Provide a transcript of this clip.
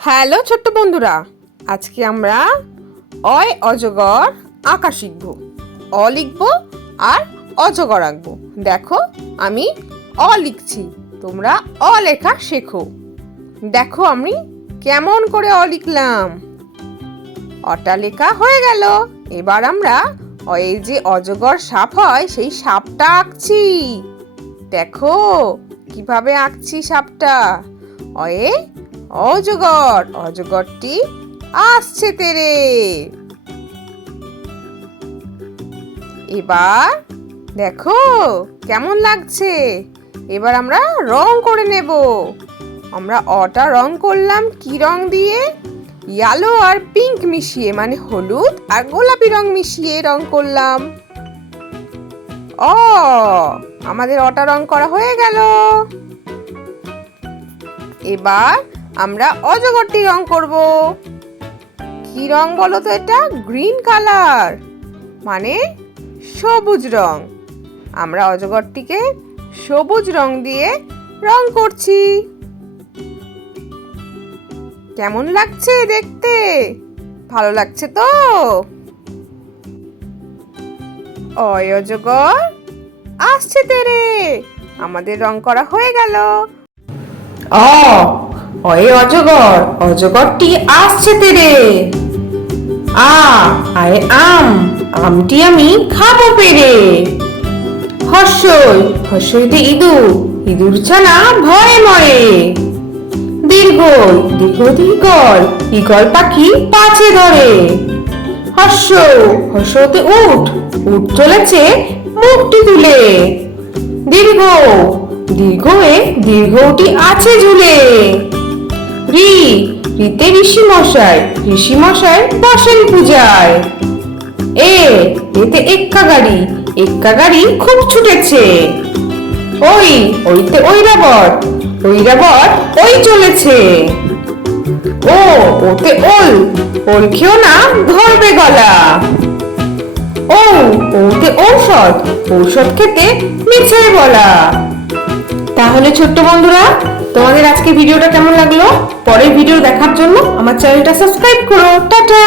Hello ছোট্ট বন্ধুরা, আজকে আমরা অয় অজগর আঁকা শিখব। অ লিখব আর অজগর আঁকবো। দেখো আমি অ লিখছি, তোমরা অ লেখা শেখো। দেখো আমি কেমন করে অ লিখলাম। অটা লেখা হয়ে গেল। এবার আমরা এই যে অজগর সাপ হয় সেই সাপটা আঁকছি। দেখো কিভাবে আঁকছি সাপটা। অয়ে অজগর, অজগরটি আসছে তেরে। এবার দেখো কেমন লাগছে। এবার আমরা রং করে নেব। আমরা অটা রং করলাম কি রং দিয়ে? ইয়েলো আর পিঙ্ক মিশিয়ে, মানে হলুদ আর গোলাপি রং মিশিয়ে রং করলাম। আমাদের অটা রং করা হয়ে গেল। এবার আমরা অজগরটি রং করব। কি রং বলো তো? এটা গ্রিন কালার, মানে সবুজ রং। আমরা অজগরটিকে সবুজ রং দিয়ে রং করছি। কেমন লাগছে দেখতে? ভালো লাগছে তো? অয় অজগর আসছে তেরে। আমাদের রং করা হয়ে গেল। অয়ে অজগর, অজগরটি আসছে তেরে। আয় আম, আমটি আমি খাবো পেরে। হর্ষই, হর্ষইতে ইঁদুর, ইঁদুর ছানা ভয়ে মরে। দীর্ঘই, দীর্ঘতে ঈগল, ঈগল পাখি পাছে ধরে। হর্ষ, হর্ষতে উট, উট চলেছে মুখটি তুলে। দীর্ঘ, দীর্ঘয়ে দীর্ঘটি আছে ঝুলে। ঋ, ঋতে ঋষি মশাই, ঋষি মশাই বসেন পূজায়। এতে এক্কা গাড়ি, এক্কা গাড়ি খুব ছুটেছে। ওইতে ঐরাবত, ঐরাবত ওই চলেছে। ওতে ওল, ওল খেও না ধরবে গলা। ওতে ঔষধ, ঔষধ খেতে মিছে বলা। তাহলে ছোট্ট বন্ধুরা, তোমাদের আজকে ভিডিওটা কেমন লাগলো? পরের ভিডিও দেখার জন্য আমার চ্যানেলটা সাবস্ক্রাইব করো। টাটা।